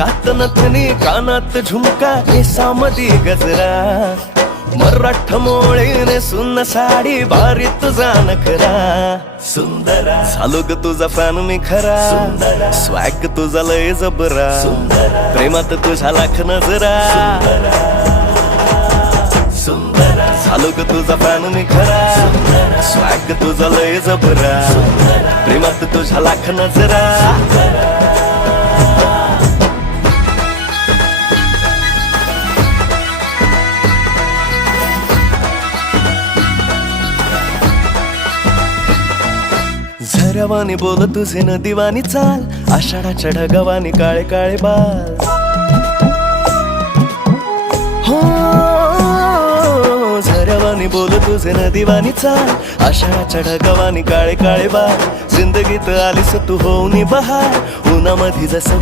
नाकात नथनी कानात झुमका केसामधी गजरा मराठ मोळीने सुन्न साडी भारी तुझा नखरा सुंदरा झालो ग तुझा फॅन मी खरा स्वॅग तुझा लय जबरा प्रेमात तुझ्या लाख नजरा झालो ग तुझा फॅन मी खरा स्वॅग तुझा लय जबरा प्रेमात तुझ्या लाख नजरा झऱ्यावानी बोल तुझे नदीवानी चाल आषाढाच्या ढगावानी काळे काळे बाल हो झऱ्यावानी बोल तुझे नदीवानी चाल आषाढाच्या ढगावानी काळे काळे बाल जिंदगीत आलीस तू होऊन बहार उन्हामध्ये जसं